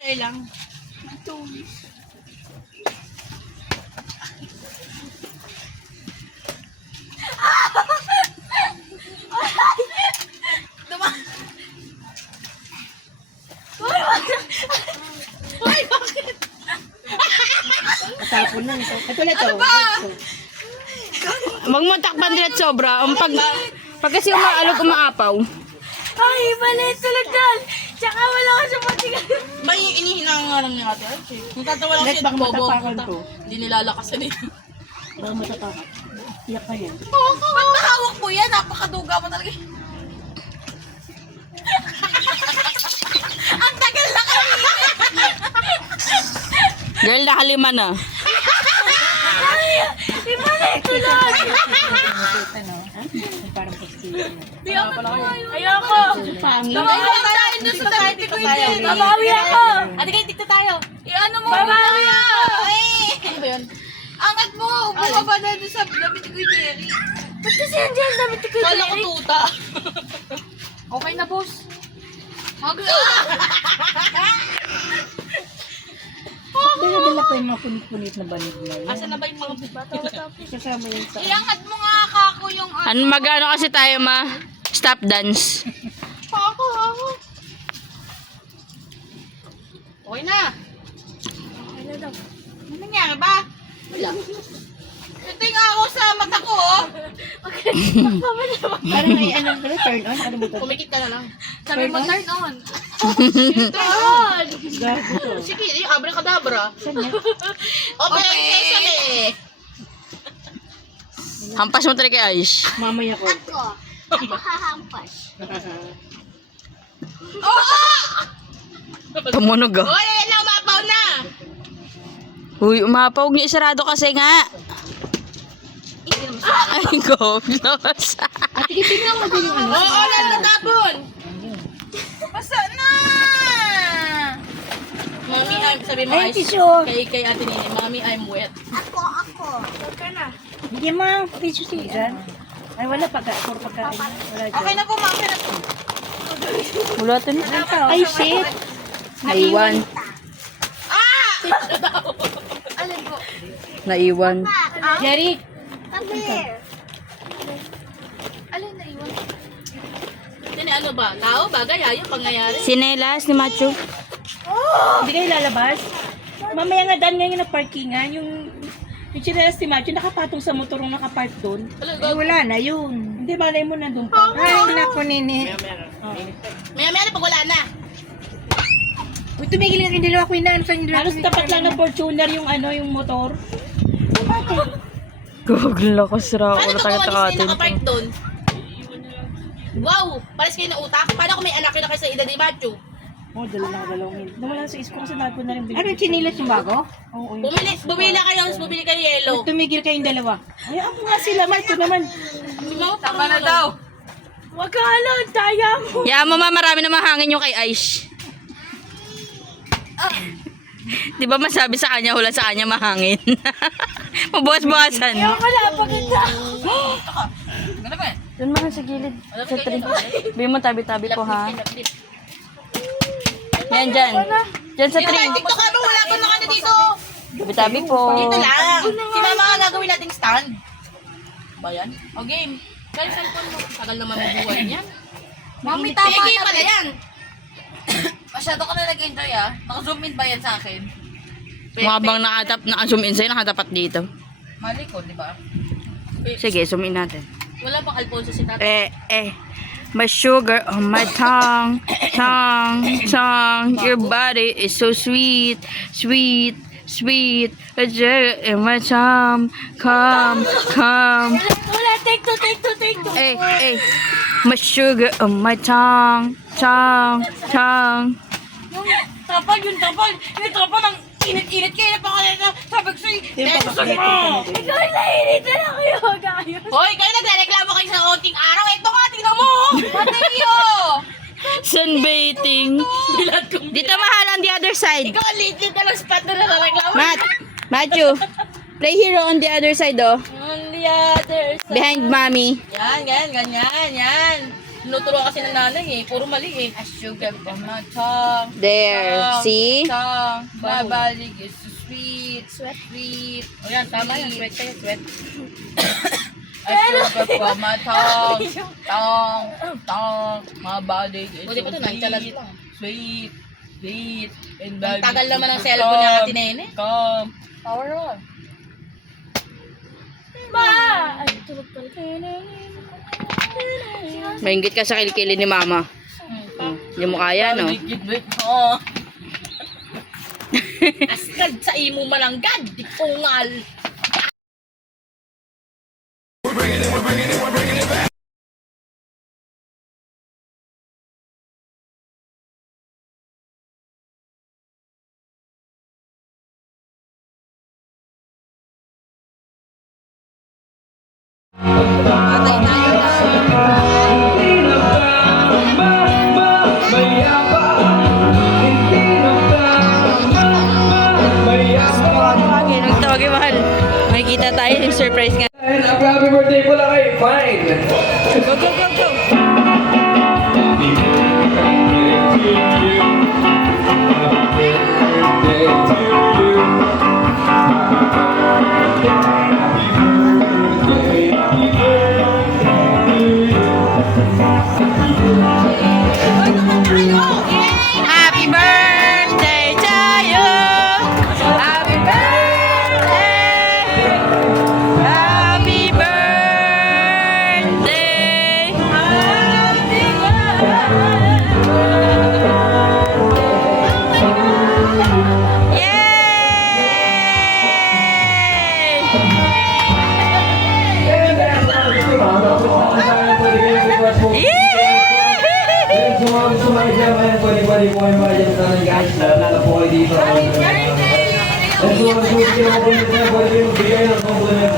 Okay lang. Uy, bakit? Tapon na ito. Ito na ito. Wag mo takpan diret sobra. Pag kasi umaalog, umaapaw. Ay, mali tulog doon. Tsaka wala ko sa patigan. May inihinangarang niya ate. Kung tatawa lang Net, siya, baka bobo. matapakan ko. Hindi nilalakasan eh. Baka matapakan. Iyak ka yan. Ba't mahawak mo yan? Napakaduga mo talaga. Ang tagal na kami. Girl, nakalima na. Di mali tulog. Ano? Parang postilyo. Di ako tumayo. Ayoko. Pangin. Babawi tayo doon sa damit ko. Babawi ako. Ate kayo, tikta tayo. Ano mo? Babawi ako. Ano ba yun? Angat mo. Bumaba na doon sa damit ko yung Jerry. Ba't kasi andyan damit ko Kala ko Eric? tuta. Okay na, boss. Dala pa yung mga punit-punit na banig na yan. Asan na ba yung mga bata? Kasama yun sa... Iangat mo nga kako yung Ano magano kasi tayo ma? Stop dance. Ako. Okay na. Okay na daw. Ano nangyari ba? Wala. Ito yung ako sa mata ko, oh. Parang may ano, turn on. Nakalimutan. Kumikit ka na lang. Sabi mo, turn on. Turn! Gago to. Sige, abracadabra. Saan yan? Open sesame. Hampas mo talaga kay Aish. Mamaya ko. Ako hahampas. Tumunog ah. Oy, ayan na, umapaw na. Uy, umapaw niya isarado kasi nga. Ay, goglos. At tingnan mo din yung ano. Oo, lang natapon. Basta na. Mommy, sabi mo, Ay, Ice. tissue. Kay Ate Nini, Mommy, I'm wet. Huwag ka na. Bigyan mo ang tissue si Izan. Ay, wala puro pagkain. Wala dyan. Okay na po, ma'am. Okay na po. Wala ito na. Ay, shit. Naiwan. Alin po? Naiwan. Jerry. Come here. Alin na iwan? Sini ano ba? Tao, bagay, hayop, pangyayari. Sinelas ni Macho. Hindi kayo lalabas? Mamaya nga daan ngayon na parkingan. Yung chinelas ni Macho nakapatong sa motor ng nakapark doon. Wala na yun. Hindi, malay mo nandun pa. Ay, naku, nini. Maya-maya na pag wala na. Uy, tumigil yung dalawa ko yun. Halos tapat lang ng Fortuner yung ano, yung motor. Goglo ko sira. Paano Wala kung tayo umalis na takatin. yung nakapark doon? Wow! Pares kayo ng utak. Paano kung may anak yun na kayo sa edad ni Macho? Oh, dalawang Nawala sa isko kasi lahat ko na rin binigay. Ano, chinilas yung bago? Oo. Bumili kayo yellow. Tumigil kayong dalawa. Ay, ako nga sila, Mark. Ito naman. Tama na daw. Huwag ka halon, taya mo. Ya mo ma, marami namang hangin yung kay Aish. Di ba masabi sa kanya, hula sa kanya mahangin? Mabukas-bukasan. Ayoko na, paganda. Ganda ba? Doon mga sa gilid. Sa tree. Sabi mo tabi-tabi po ha. Yan, dyan. Dyan sa Dito tree. tayo, TikTok ka ba? Wala pa na ano dito. Tabi-tabi po. Dito lang. Si mama nga gagawin nating stand. Ba yan? O game. Kaya cellphone mo. Tagal naman mabuhay niyan. Mami, Tama tama game na. pala yan. Masyado ka na nag-enjoy ah. Naka-zoom in ba yan sa akin? Mga bang naka-zoom in sa'yo, nakatapat dito. Mali ko, di ba? Sige, zoom in natin. Wala bang Alfonso si tatay? My sugar on my tongue, tongue. Your body is so sweet, sweet, sweet. A sugar in my tongue, come. Wala, take two. My sugar on my tongue. Tapal yun, tapal. Yung tapal ang init-init kayo na pa kanina. Sabi ko sa'yo, tension mo. Ikaw yung nainita na kayo, gayos. Hoy, kayo nagre-reklamo kayo sa konting araw. Ito nga, tingnan mo. Mateo. Sunbathing. Dito mahal on the other side. Ikaw, ang liit-liit na ng spot na nagreklamo. Matthew, play hero on the other side oh. On the other side. Behind mommy. Yan, ganyan. Tinuturuan kasi ng nanay eh. Puro mali eh. A sugar from my tongue. There, see? Tongue. My body is so sweet. Sweet. O yan, tama yan. Sweat kayo, sweat. A sugar from my tongue. Tongue. My body is so Buti pa ito, nagtalas sweet. lang. Sweet. Sweet. And Ang baby tagal is naman ng so cellphone niya, calm, Ate Nene. Calm. Power on. Maingit ka sa kilikili ni mama. Hindi mo kaya, no? Gigit-git mo. Askad sa imo malanggad, di pungal. Patay tayo na. Okay, nagtawag yung mahal. Makikita tayo yung surprise nga. And happy birthday pala kay Fine! Go, go, go, go! Happy birthday to you! Happy birthday! Happy birthday! Happy birthday! Yay! Kung gusto makisama yan, pwede po kayo makisama sa amin guys. Lalo po kayo dito. And so, kung gusto kayo mag-compliment na, pwede kayo magbigay ng compliment.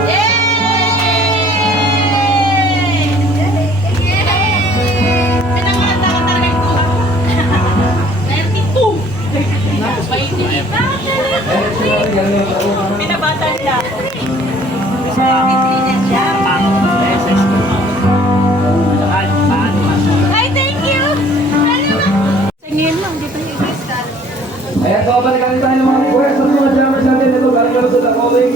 Ayan, sa amin sa mga guys. And so, yan yung tao. Binabatan lang. Ay, thank you! Ayan, so, balikan tayo ng mga request at mga jammers natin. Ito, galing kami sa The Calling.